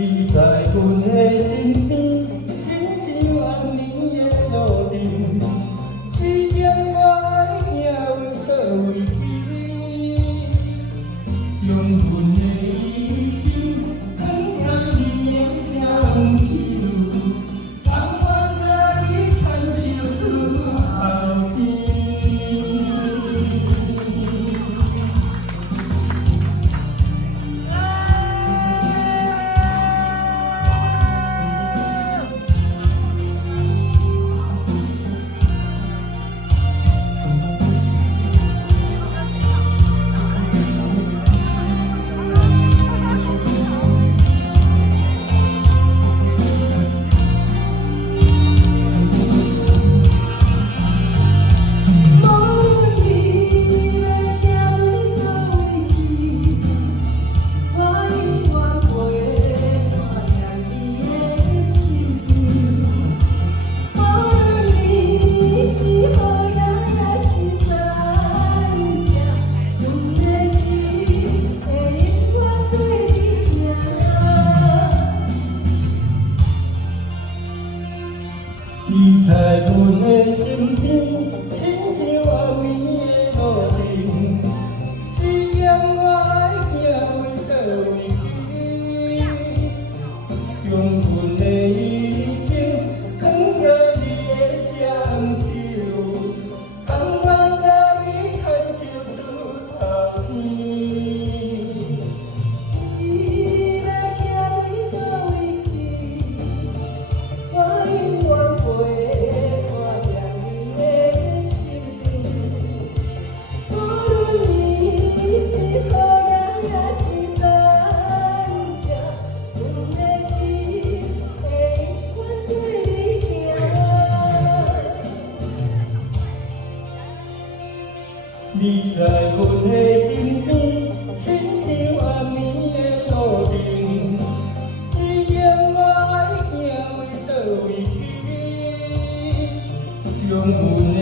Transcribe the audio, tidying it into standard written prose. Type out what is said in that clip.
你在阮的身边，亲像暗暝的路灯，指点我爱行到位去，将阮的一生放在你的双手，甘愿甲你牵手出后天。你在阮的身边，亲像暗暝的路灯，指点我爱行到位去，将阮的一生放在你的双手，甘愿甲你牵手出头天。你要行到倒位去，我永远陪伴在你的身边，无论你是好人也是善者，阮的心会永远对你行。你在阮的身边，亲像暗暝的路灯，指点我爱行到位去，将阮的